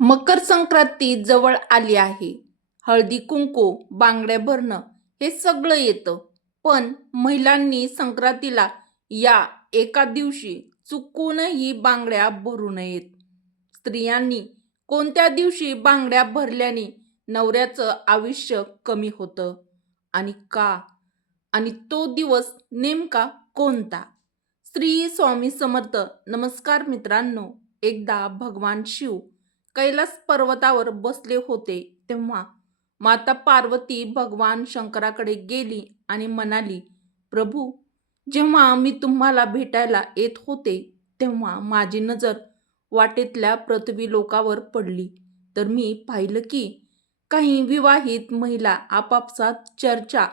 मकर संक्रांती जवळ आली आहे. हळदी कुंकू, बांगड्या भरणं हे सगळं येतं. पण महिलांनी संक्रांतीला या एका दिवशी चुकूनही बांगड्या भरू नयेत. स्त्रियांनी कोणत्या दिवशी बांगड्या भरल्याने नवऱ्याचं आयुष्य कमी होतं आणि का? आणि तो दिवस नेमका कोणता? श्री स्वामी समर्थ. नमस्कार मित्रांनो. एकदा भगवान शिव कैलास पर्वतावर बसले होते तेव्हा माता पार्वती भगवान शंकराकडे गेली आणि म्हणाली, प्रभू, जेव्हा मी तुम्हाला भेटायला येत होते तेव्हा माझी नजर वाटेतल्या पृथ्वी लोकावर पडली. तर मी पाहिलं की काही विवाहित महिला आपापसात चर्चा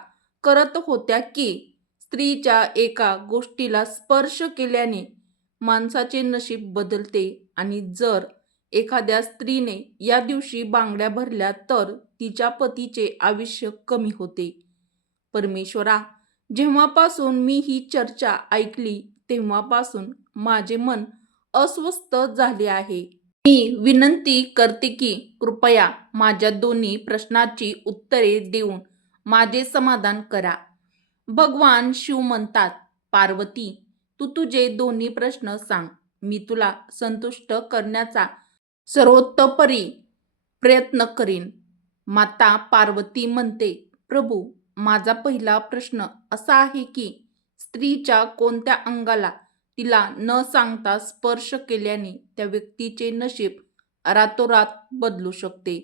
करत होत्या की स्त्रीच्या एका गोष्टीला स्पर्श केल्याने माणसाचे नशीब बदलते आणि जर एखाद्या स्त्रीने या दिवशी बांगड्या भरल्या तर तिच्या पतीचे आयुष्य कमी होते. परमेश्वरा, जेव्हापासून मी ही चर्चा ऐकली तेव्हापासून माझे मन अस्वस्थ झाले आहे. मी विनंती करते की कृपया माझ्या दोन्ही प्रश्नाची उत्तरे देऊन माझे समाधान करा. भगवान शिव म्हणतात, पार्वती, तू तुझे दोन्ही प्रश्न सांग. मी तुला संतुष्ट करण्याचा सर्वतोपरी प्रयत्न करीन. माता पार्वती म्हणते, प्रभू, माझा पहिला प्रश्न असा आहे की स्त्रीच्या कोणत्या अंगाला तिला न सांगता स्पर्श केल्याने त्या व्यक्तीचे नशीब रातोरात बदलू शकते.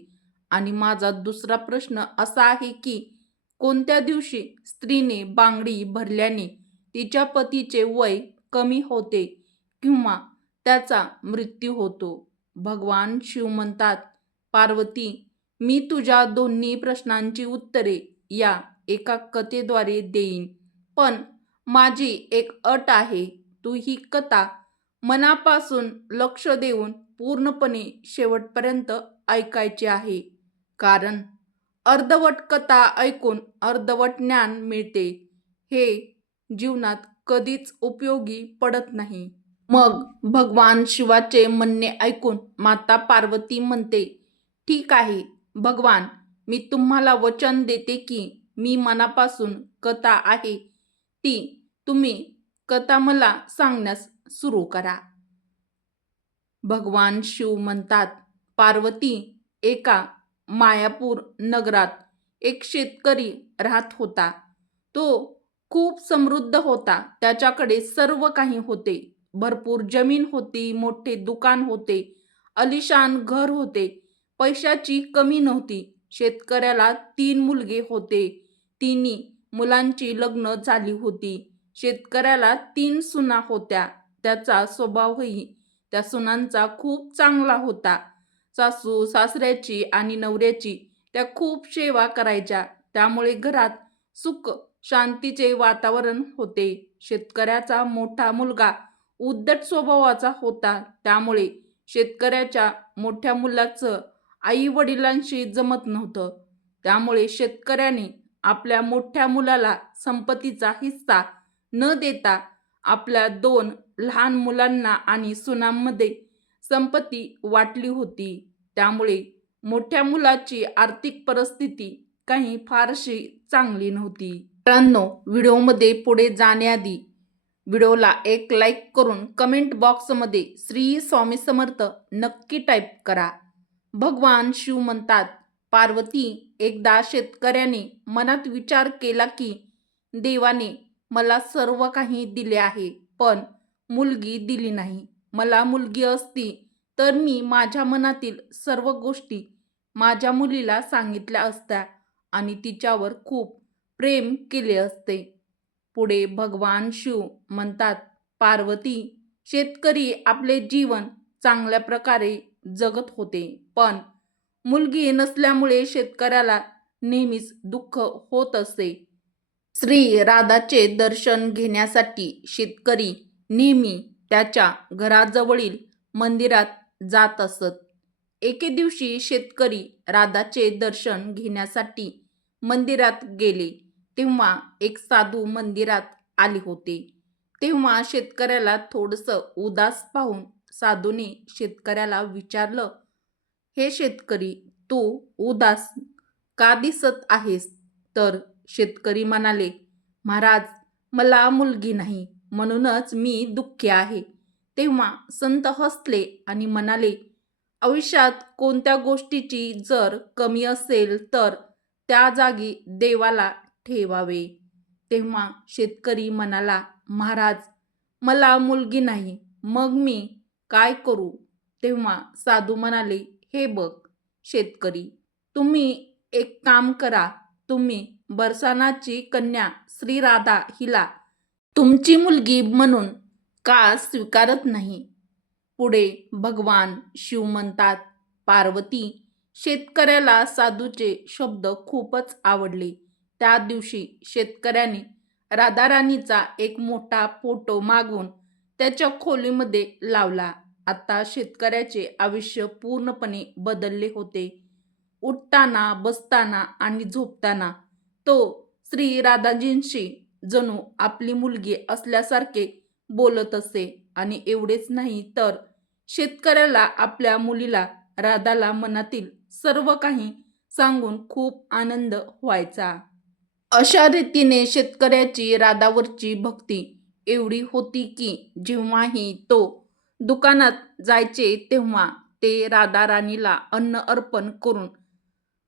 आणि माझा दुसरा प्रश्न असा आहे की कोणत्या दिवशी स्त्रीने बांगडी भरल्याने तिच्या पतीचे वय कमी होते किंवा त्याचा मृत्यू होतो. भगवान शिव म्हणतात, पार्वती, मी तुझ्या दोन्ही प्रश्नांची उत्तरे या एका कथेद्वारे देईन. पण माझी एक अट आहे. तू ही कथा मनापासून लक्ष देऊन पूर्णपणे शेवटपर्यंत ऐकायची आहे. कारण अर्धवट कथा ऐकून अर्धवट ज्ञान मिळते. हे जीवनात कधीच उपयोगी पडत नाही. मग भगवान शिवाचे म्हणणे ऐकून माता पार्वती म्हणते, ठीक आहे भगवान, मी तुम्हाला वचन देते की मी मनापासून कथा आहे ती तुम्ही कथा मला सांगण्यास सुरू करा. भगवान शिव म्हणतात, पार्वती, एका मायापूर नगरात एक शेतकरी राहत होता. तो खूप समृद्ध होता. त्याच्याकडे सर्व काही होते. भरपूर जमीन होती, मोठे दुकान होते, आलिशान घर होते. पैशाची कमी नव्हती. शेतकऱ्याला 3 मुलगे होते. तिन्ही मुलांची लग्न झाली होती. शेतकऱ्याला 3 सुना होत्या. त्याचा स्वभावही त्या सुनांचा खूप चांगला होता. सासू सासऱ्याची आणि नवऱ्याची त्या खूप सेवा करायच्या. त्यामुळे घरात सुख शांतीचे वातावरण होते. शेतकऱ्याचा मोठा मुलगा उद्धट स्वभावाचा होता. त्यामुळे शेतकऱ्याच्या मोठ्या मुलाचं आई वडिलांशी जमत नव्हतं. त्यामुळे शेतकऱ्याने आपल्या मोठ्या मुलाला संपत्तीचा हिस्सा न देता आपल्या 2 लहान मुलांना आणि सुनांमध्ये संपत्ती वाटली होती. त्यामुळे मोठ्या मुलाची आर्थिक परिस्थिती काही फारशी चांगली नव्हती. मित्रांनो, व्हिडिओमध्ये पुढे जाण्याआधी व्हिडिओला एक लाईक करून कमेंट बॉक्समध्ये श्री स्वामी समर्थ नक्की टाईप करा. भगवान शिव म्हणतात, पार्वती, एकदा शेतकऱ्याने मनात विचार केला की देवाने मला सर्व काही दिले आहे, पण मुलगी दिली नाही. मला मुलगी असती तर मी माझ्या मनातील सर्व गोष्टी माझ्या मुलीला सांगितल्या असत्या आणि तिच्यावर खूप प्रेम केले असते. पुढे भगवान शिव म्हणतात, पार्वती, शेतकरी आपले जीवन चांगल्या प्रकारे जगत होते. पण मुलगी नसल्यामुळे शेतकऱ्याला नेहमीच दुःख होत असे. श्री राधाचे दर्शन घेण्यासाठी शेतकरी नेहमी त्याच्या घराजवळील मंदिरात जात असत. एके दिवशी शेतकरी राधाचे दर्शन घेण्यासाठी मंदिरात गेले तेव्हा एक साधू मंदिरात आले होते. तेव्हा शेतकऱ्याला थोडंसं उदास पाहून साधूने शेतकऱ्याला विचारलं, हे शेतकरी, तू उदास का दिसत आहेस? तर शेतकरी म्हणाले, महाराज, मला मुलगी नाही, म्हणूनच मी दुःखी आहे. तेव्हा संत हसले आणि म्हणाले, आयुष्यात कोणत्या गोष्टीची जर कमी असेल तर त्या जागी देवाला ठेवावे. तेव्हा शेतकरी म्हणाला, महाराज, मला मुलगी नाही, मग मी काय करू? तेव्हा साधू म्हणाले, हे बघ शेतकरी, तुम्ही एक काम करा, तुम्ही बरसानाची कन्या श्री राधा हिला तुमची मुलगी म्हणून का स्वीकारत नाही? पुढे भगवान शिव म्हणतात, पार्वती, शेतकऱ्याला साधूचे शब्द खूपच आवडले. त्या दिवशी शेतकऱ्याने राधाराणीचा एक मोठा फोटो मागून त्याच्या खोलीमध्ये लावला. आता शेतकऱ्याचे आयुष्य पूर्णपणे बदलले होते. उठताना, बसताना आणि झोपताना तो श्री राधाजींशी जणू आपली मुलगी असल्यासारखे बोलत असे. आणि एवढेच नाही तर शेतकऱ्याला आपल्या मुलीला राधाला मनातील सर्व काही सांगून खूप आनंद व्हायचा. अशा रीतीने शेतकऱ्याची राधावरची भक्ती एवढी होती की जेव्हाही तो दुकानात जायचे तेव्हा ते राधा राणीला अन्न अर्पण करून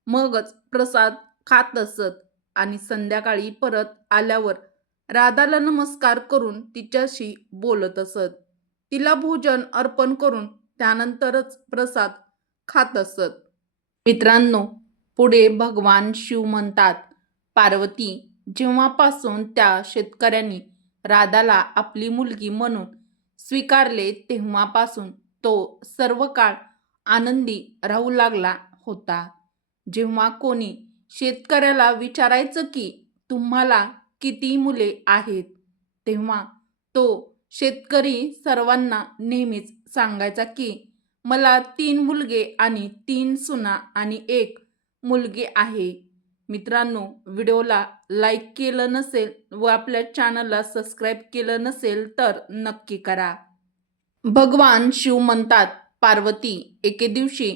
मगच प्रसाद खात असत. आणि संध्याकाळी परत आल्यावर राधाला नमस्कार करून तिच्याशी बोलत असत. तिला भोजन अर्पण करून त्यानंतरच प्रसाद खात असत. मित्रांनो, पुढे भगवान शिव म्हणतात, पार्वती, जेव्हापासून त्या शेतकऱ्यांनी राधाला आपली मुलगी म्हणून स्वीकारले तेव्हापासून तो सर्व काळ आनंदी राहू लागला होता. जेव्हा कोणी शेतकऱ्याला विचारायचं की तुम्हाला किती मुले आहेत, तेव्हा तो शेतकरी सर्वांना नेहमीच सांगायचा की मला 3 मुलगे आणि 3 सुना आणि 1 मुलगी आहे. मित्रांनो, व्हिडिओला लाईक केलं नसेल व आपल्या चॅनलला सबस्क्राईब केलं नसेल तर नक्की करा. भगवान शिव म्हणतात, पार्वती, एके दिवशी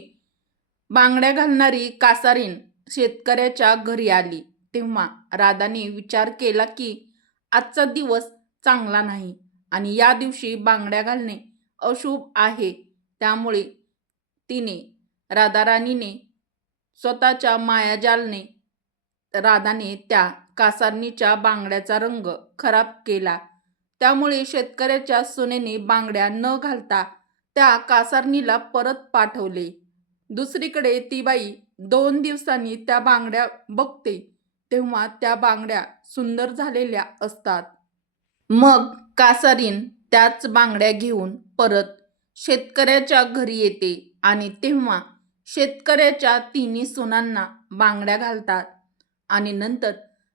बांगड्या घालणारी कासारीन शेतकऱ्याच्या घरी आली. तेव्हा राधाने विचार केला की आजचा दिवस चांगला नाही आणि या दिवशी बांगड्या घालणे अशुभ आहे. त्यामुळे तिने राधाराणीने स्वतःच्या मायाजालने राधाने त्या कासारणीच्या बांगड्याचा रंग खराब केला. त्यामुळे शेतकऱ्याच्या सुनेने बांगड्या न घालता त्या कासारणीला परत पाठवले. दुसरीकडे ती बाई 2 दिवसांनी त्या बांगड्या बघते तेव्हा त्या बांगड्या सुंदर झालेल्या असतात. मग कासारीन त्याच बांगड्या घेऊन परत शेतकऱ्याच्या घरी येते आणि तेव्हा शेतकऱ्याच्या 3 सुनांना बांगड्या घालतात. आणि नंतर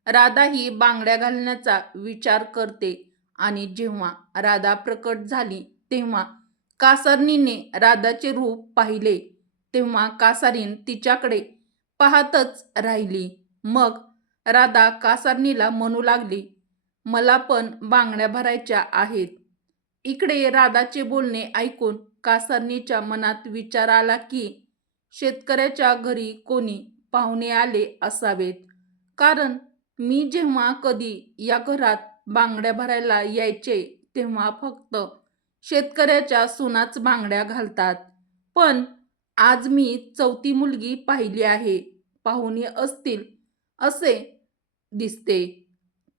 राधा ही बांगड्या घालण्याचा विचार करते. आणि जेव्हा राधा प्रकट झाली तेव्हा कासारणीने राधाचे रूप पाहिले. तेव्हा कासारीन तिच्याकडे पाहतच राहिली. मग राधा कासारणीला म्हणू लागली, मला पण बांगड्या भरायच्या आहेत. इकडे राधाचे बोलणे ऐकून कासारणीच्या मनात विचार आला की शेतकऱ्याच्या घरी कोणी पाहुणे आले असावेत, कारण मी जेव्हा कधी या घरात बांगड्या भरायला यायचे तेव्हा फक्त शेतकऱ्याच्या सुनाच बांगड्या घालतात. पण आज मी 4थी मुलगी पाहिली आहे, पाहुणे असतील असे दिसते.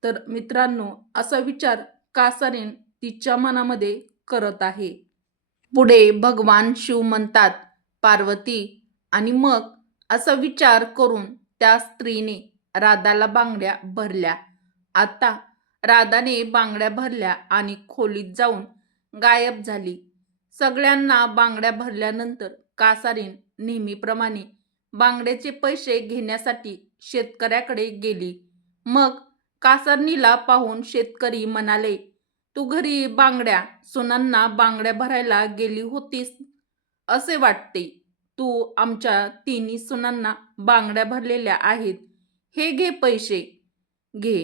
तर मित्रांनो, असा विचार कासारीन तिच्या मनामध्ये करत आहे. पुढे भगवान शिव म्हणतात, पार्वती, आणि मग असा विचार करून त्या स्त्रीने राधाला बांगड्या भरल्या. आता राधाने बांगड्या भरल्या आणि खोलीत जाऊन गायब झाली. सगळ्यांना बांगड्या भरल्यानंतर कासारीन नेहमीप्रमाणे बांगड्याचे पैसे घेण्यासाठी शेतकऱ्याकडे गेली. मग कासारणीला पाहून शेतकरी म्हणाले, तू घरी बांगड्या सुनांना बांगड्या भरायला गेली होतीस असे वाटते. तू आमच्या 3 सुनांना बांगड्या भरलेल्या आहेत, हे घे पैसे, घे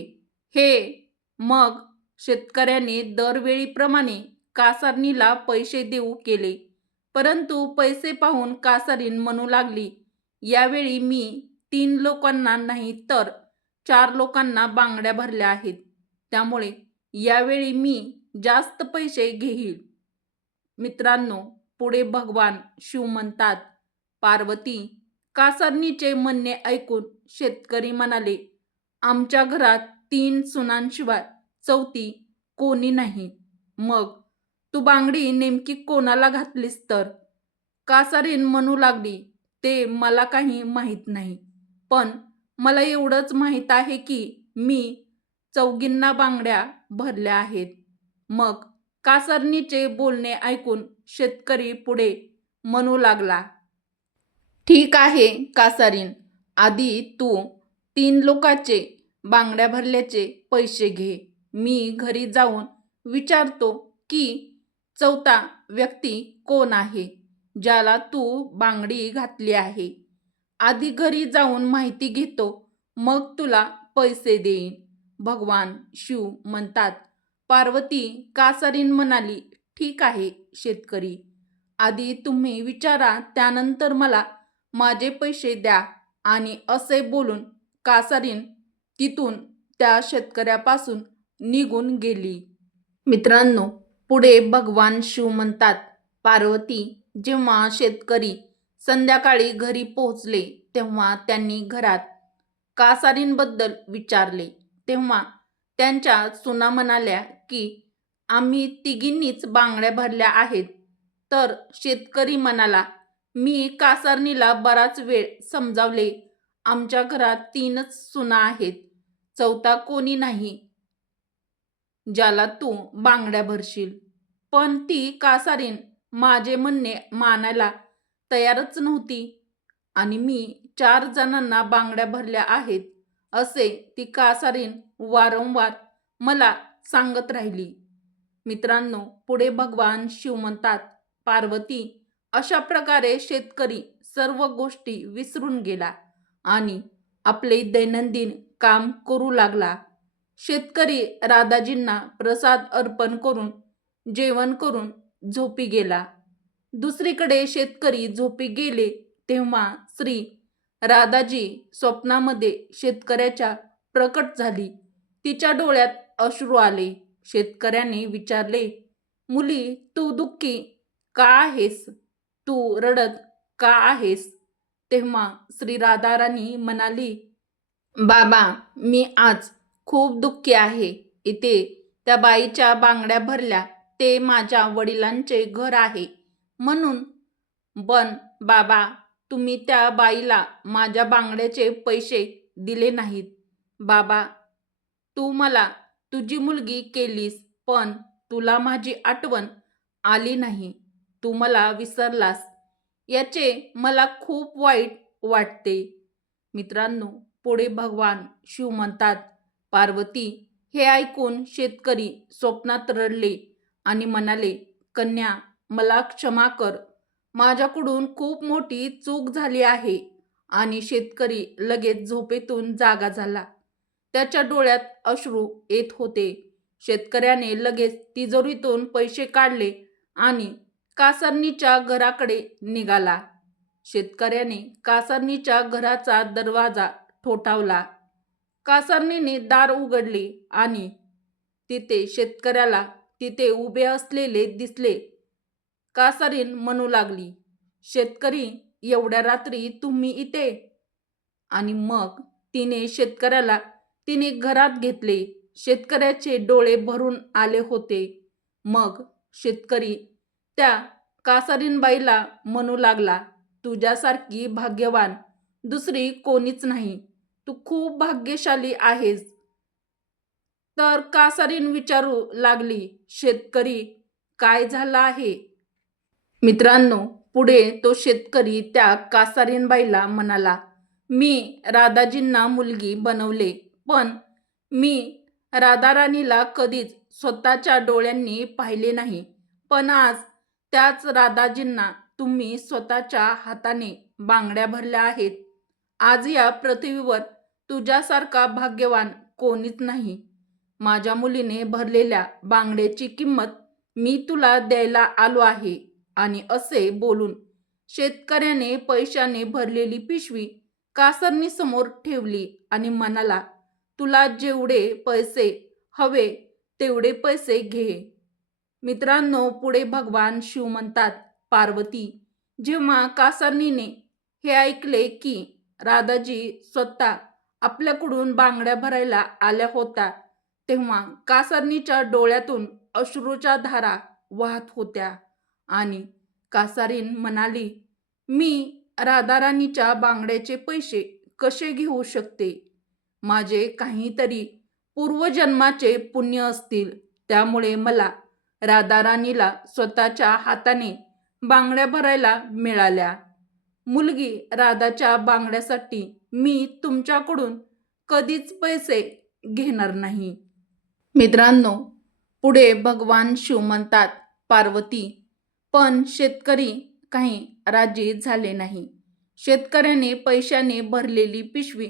हे. मग शेतकऱ्याने दरवेळीप्रमाणे कासारणीला पैसे देऊ केले. परंतु पैसे पाहून कासारीन म्हणू लागली, यावेळी मी 3 लोकांना नाही तर 4 लोकांना बांगड्या भरल्या आहेत. त्यामुळे यावेळी मी जास्त पैसे घेईल. मित्रांनो, पुढे भगवान शिव म्हणतात, पार्वती, कासारणीचे म्हणणे ऐकून शेतकरी म्हणाले, आमच्या घरात 3 सुनांशिवाय चौथी कोणी नाही. मग तू बांगडी नेमकी कोणाला घातलीस तर? कासारीन म्हणू लागली, ते मला काही माहीत नाही. पण मला एवढंच माहीत आहे की मी चौघींना बांगड्या भरल्या आहेत. मग कासारणीचे बोलणे ऐकून शेतकरी पुढे म्हणू लागला, ठीक आहे कासारीन, आधी तू 3 लोकांचे बांगड्या भरल्याचे पैसे घे. मी घरी जाऊन विचारतो की चौथा व्यक्ती कोण आहे ज्याला तू बांगडी घातली आहे. आधी घरी जाऊन माहिती घेतो, मग तुला पैसे देईन. भगवान शिव म्हणतात, पार्वती, कासारीन म्हणाली, ठीक आहे शेतकरी, आधी तुम्ही विचारा, त्यानंतर मला माझे पैसे द्या. आणि असे बोलून कासारीन तिथून त्या शेतकऱ्यापासून निघून गेली. मित्रांनो, पुढे भगवान शिव म्हणतात, पार्वती, जेव्हा शेतकरी संध्याकाळी घरी पोहोचले तेव्हा त्यांनी घरात कासारींबद्दल विचारले. तेव्हा त्यांच्या सुना म्हणाल्या की आम्ही तिघींनीच बांगड्या भरल्या आहेत. तर शेतकरी म्हणाला, मी कासारणीला बराच वेळ समजावले, आमच्या घरात 3च सुना आहेत, चौथा कोणी नाही ज्याला तू बांगड्या भरशील. पण ती कासारीन माझे म्हणणे मानायला तयारच नव्हती आणि मी 4 जणांना बांगड्या भरल्या आहेत असे ती कासारीन वारंवार मला सांगत राहिली. मित्रांनो, पुढे भगवान शिव म्हणतात, पार्वती, अशा प्रकारे शेतकरी सर्व गोष्टी विसरून गेला आणि आपले दैनंदिन काम करू लागला. शेतकरी राधाजींना प्रसाद अर्पण करून जेवण करून झोपी गेला. दुसरीकडे शेतकरी झोपी गेले तेव्हा श्री राधाजी स्वप्नामध्ये शेतकऱ्याच्या प्रकट झाली. तिच्या डोळ्यात अश्रू आले. शेतकऱ्याने विचारले, मुली, तू दुःखी का आहेस? तू रडत का आहेस? तेव्हा श्री राधाराणी म्हणाली, बाबा, मी आज खूप दुःखी आहे. इथे त्या बाईच्या बांगड्या भरल्या, ते माझ्या वडिलांचे घर आहे म्हणून. पण बाबा, तुम्ही त्या बाईला माझ्या बांगड्याचे पैसे दिले नाहीत. बाबा, तू मला तुझी मुलगी केलीस, पण तुला माझी आठवण आली नाही. तू मला विसरलास, याचे मला खूप वाईट वाटते. मित्रांनो, पुढे भगवान शिव म्हणतात, पार्वती, हे ऐकून शेतकरी स्वप्नात रडले आणि म्हणाले, कन्या, मला क्षमा कर, माझ्याकडून खूप मोठी चूक झाली आहे. आणि शेतकरी लगेच झोपेतून जागा झाला. त्याच्या डोळ्यात अश्रू येत होते. शेतकऱ्याने लगेच तिजोरीतून पैसे काढले आणि कासारणीच्या घराकडे निघाला. शेतकऱ्याने कासारणीच्या घराचा दरवाजा ठोठावला. कासारणीने दार उघडले आणि तिथे शेतकऱ्याला तिथे उभे असलेले दिसले. कासारीन म्हणू लागली, शेतकरी, एवढ्या रात्री तुम्ही इथे? आणि मग तिने शेतकऱ्याला तिने घरात घेतले. शेतकऱ्याचे डोळे भरून आले होते. मग शेतकरी त्या कासारीनबाईला म्हणू लागला, तुझ्यासारखी भाग्यवान दुसरी कोणीच नाही, तू खूप भाग्यशाली आहेस. तर कासारीन विचारू लागली, शेतकरी, काय झालं आहे? मित्रांनो, पुढे तो शेतकरी त्या कासारीनबाईला म्हणाला, मी राधाजींना मुलगी बनवले, पण मी राधाराणीला कधीच स्वतःच्या डोळ्यांनी पाहिले नाही. पण आज त्याच राधाजींना तुम्ही स्वतःच्या हाताने बांगड्या भरल्या आहेत. आज या पृथ्वीवर तुझ्यासारखा भाग्यवान कोणीच नाही. माझ्या मुलीने भरलेल्या बांगड्याची किंमत मी तुला द्यायला आलो आहे. आणि असे बोलून शेतकऱ्याने पैशाने भरलेली पिशवी कासरणीसमोर ठेवली आणि म्हणाला, तुला जेवढे पैसे हवे तेवढे पैसे घे. मित्रांनो, पुढे भगवान शिव म्हणतात, पार्वती, जेव्हा कासरणीने हे ऐकले की राधाजी स्वतः आपल्याकडून बांगड्या भरायला आल्या होत्या, तेव्हा कासरणीच्या डोळ्यातून अश्रूच्या धारा वाहत होत्या आणि कासारीन म्हणाली, मी राधाराणीच्या बांगड्याचे पैसे कसे घेऊ शकते? माझे काहीतरी पूर्वजन्माचे पुण्य असतील, त्यामुळे मला राधाराणीला स्वतःच्या हाताने बांगड्या भरायला मिळाल्या. मुलगी राधाच्या बांगड्यासाठी मी तुमच्याकडून कधीच पैसे घेणार नाही. मित्रांनो, पुढे भगवान शिव म्हणतात, पार्वती, पण शेतकरी काही राजी झाले नाही. शेतकऱ्याने पैशाने भरलेली पिशवी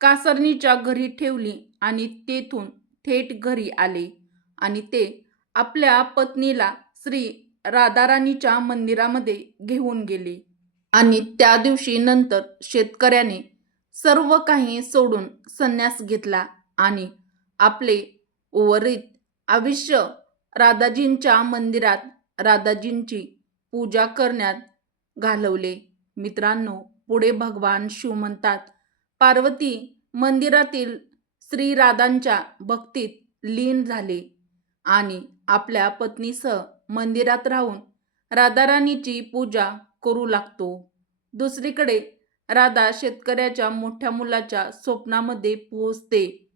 कासरणीच्या घरी ठेवली आणि तेथून थेट घरी आले आणि ते आपल्या पत्नीला श्री राधाराणीच्या मंदिरामध्ये घेऊन गेले. आणि त्या दिवशी नंतर शेतकऱ्याने सर्व काही सोडून संन्यास घेतला आणि आपले उर्वरित आयुष्य राधाजींच्या मंदिरात राधाजींची पूजा करण्यात घालवले. मित्रांनो, पुढे भगवान शिव म्हणतात, पार्वती मंदिरातील श्रीराधांच्या भक्तीत लीन झाले आणि आपल्या पत्नीसह मंदिरात राहून राधाराणीची पूजा करू लागतो. दुसरीकडे राधा शेतकऱ्याच्या मोठ्या मुलाच्या स्वप्नामध्ये पोहोचते.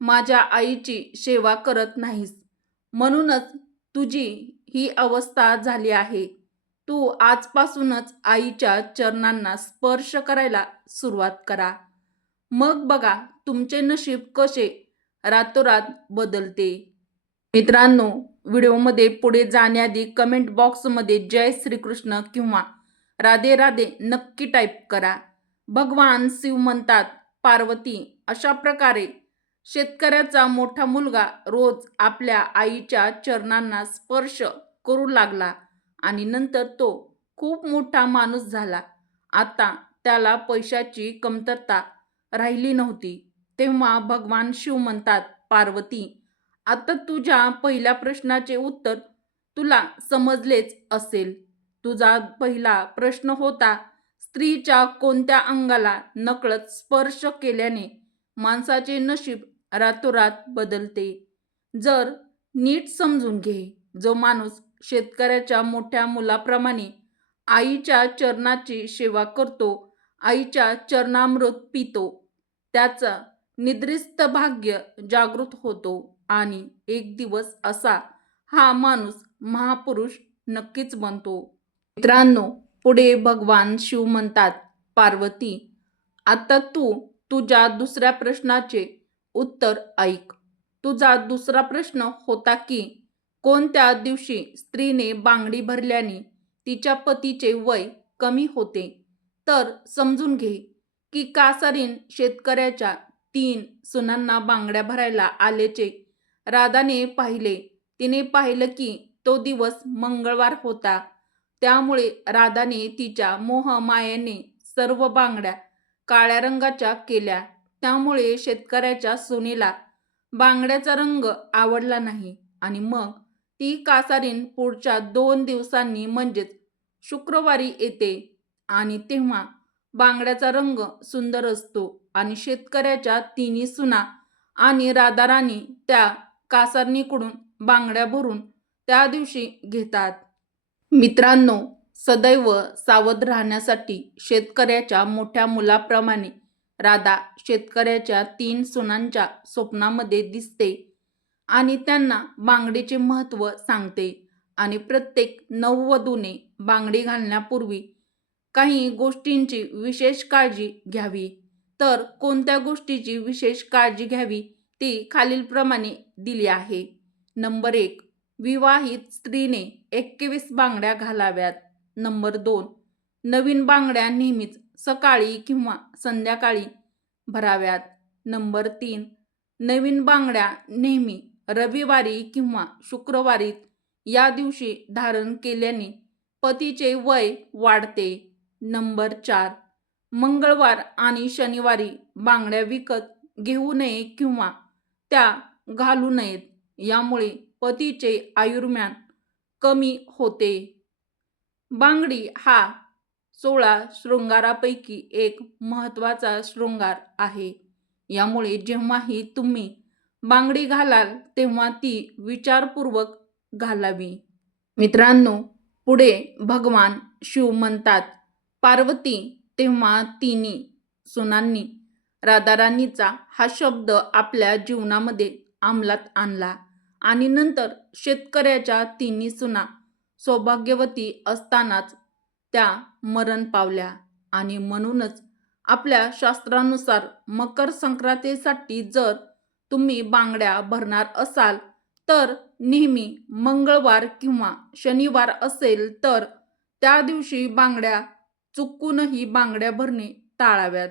माझ्या आईची सेवा करत नाहीस, म्हणूनच तुझी ही अवस्था झाली आहे. तू आजपासूनच आईच्या चरणांना स्पर्श करायला सुरुवात करा. मग बघा तुमचे नशीब कसे रातोरात बदलते. मित्रांनो, व्हिडिओमध्ये पुढे जाण्याआधी कमेंट बॉक्समध्ये जय श्रीकृष्ण किंवा राधे राधे नक्की टाईप करा. भगवान शिव म्हणतात, पार्वती, अशा प्रकारे शेतकऱ्याचा मोठा मुलगा रोज आपल्या आईच्या चरणांना स्पर्श करू लागला आणि नंतर तो खूप मोठा माणूस झाला. आता त्याला पैशाची कमतरता राहिली नव्हती. तेव्हा भगवान शिव म्हणतात, पार्वती, आता तुझ्या पहिल्या प्रश्नाचे उत्तर तुला समजलेच असेल. तुझा पहिला प्रश्न होता, स्त्रीच्या कोणत्या अंगाला नकळत स्पर्श केल्याने माणसाचे नशीब रातोरात बदलते. जर नीट समजून घे, जो माणूस शेतकऱ्याच्या मोठ्या मुलाप्रमाणे आईच्या चरणाची सेवा करतो, आईच्या चरणामृत पितो, त्याचं निद्रिस्त भाग्य जागृत होतो आणि एक दिवस असा हा माणूस महापुरुष नक्कीच बनतो. मित्रांनो, पुढे भगवान शिव म्हणतात, पार्वती, आता तू तुझ्या दुसऱ्या प्रश्नाचे उत्तर ऐक. तुझा दुसरा प्रश्न होता की कोणत्या दिवशी स्त्रीने बांगडी भरल्याने तिच्या पतीचे वय कमी होते. तर समजून घे की कासारीन शेतकऱ्याच्या 3 सुनांना बांगड्या भरायला आल्याचे राधाने पाहिले. तिने पाहिलं की तो दिवस मंगळवार होता. त्यामुळे राधाने तिच्या मोहमायेने सर्व बांगड्या काळ्या रंगाच्या केल्या. त्यामुळे शेतकऱ्याच्या सुनेला बांगड्याचा रंग आवडला नाही आणि मग ती कासारीन पुढच्या 2 दिवसांनी म्हणजेच शुक्रवारी येते आणि तेव्हा बांगड्याचा रंग सुंदर असतो आणि शेतकऱ्याच्या 3 सुना आणि राधाराणी त्या कासारणीकडून बांगड्या भरून त्या दिवशी घेतात. मित्रांनो, सदैव सावध राहण्यासाठी शेतकऱ्याच्या मोठ्या मुलाप्रमाणे राधा शेतकऱ्याच्या 3 सुनांच्या स्वप्नामध्ये दिसते आणि त्यांना बांगडीचे महत्त्व सांगते आणि प्रत्येक नववधूने बांगडी घालण्यापूर्वी काही गोष्टींची विशेष काळजी घ्यावी. तर कोणत्या गोष्टीची विशेष काळजी घ्यावी ती खालीलप्रमाणे दिली आहे. नंबर 1, विवाहित स्त्रीने 21 बांगड्या घालाव्यात. नंबर 2, नवीन बांगड्या नेहमीच सकाळी किंवा संध्याकाळी भराव्यात. नंबर 3, नवीन बांगड्या नेहमी रविवारी किंवा शुक्रवारी या दिवशी धारण केल्याने पतीचे वय वाढते. नंबर 4, मंगळवार आणि शनिवारी बांगड्या विकत घेऊ नये किंवा त्या घालू नयेत. यामुळे पतीचे आयुर्मान कमी होते. बांगडी हा 16 शृंगारापैकी एक महत्त्वाचा शृंगार आहे. यामुळे जेव्हाही तुम्ही बांगडी घालाल तेव्हा ती विचारपूर्वक घालावी. मित्रांनो, पुढे भगवान शिव म्हणतात, पार्वती तेव्हा तिन्ही सुनांनी राधाराणीचा हा शब्द आपल्या जीवनामध्ये अंमलात आणला आणि नंतर शेतकऱ्याच्या तिन्ही सुना सौभाग्यवती असतानाच त्या मरण पावल्या. आणि म्हणूनच आपल्या शास्त्रानुसार मकर संक्रांतीसाठी जर तुम्ही बांगड्या भरणार असाल तर नेहमी मंगळवार किंवा शनिवार असेल तर त्या दिवशी बांगड्या चुकूनही बांगड्या भरणे टाळाव्यात.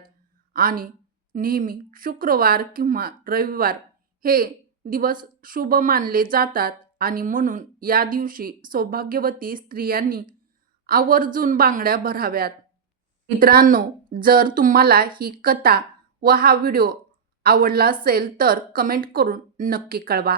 आणि नेहमी शुक्रवार किंवा रविवार हे दिवस शुभ मानले जातात आणि म्हणून या दिवशी सौभाग्यवती स्त्रियांनी आवर्जून बांगड्या भराव्यात. मित्रांनो, जर तुम्हाला ही कथा व हा व्हिडिओ आवडला असेल तर कमेंट करून नक्की कळवा.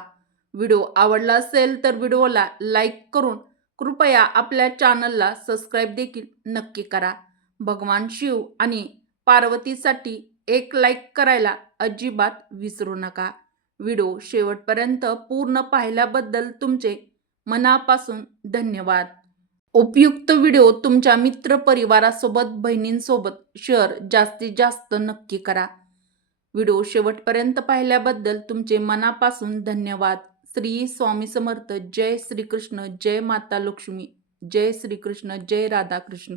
व्हिडिओ आवडला असेल तर व्हिडिओला लाईक करून कृपया आपल्या चॅनलला सबस्क्राईब देखील नक्की करा. भगवान शिव आणि पार्वतीसाठी एक लाईक करायला अजिबात विसरू नका. व्हिडिओ शेवटपर्यंत पूर्ण पाहिल्याबद्दल तुमचे मनापासून धन्यवाद. उपयुक्त व्हिडिओ तुमच्या मित्रपरिवारासोबत बहिणींसोबत शेअर जास्तीत जास्त नक्की करा. व्हिडिओ शेवटपर्यंत पाहिल्याबद्दल तुमचे मनापासून धन्यवाद. श्री स्वामी समर्थ. जय श्रीकृष्ण. जय माता लक्ष्मी. जय श्रीकृष्ण. जय राधाकृष्ण.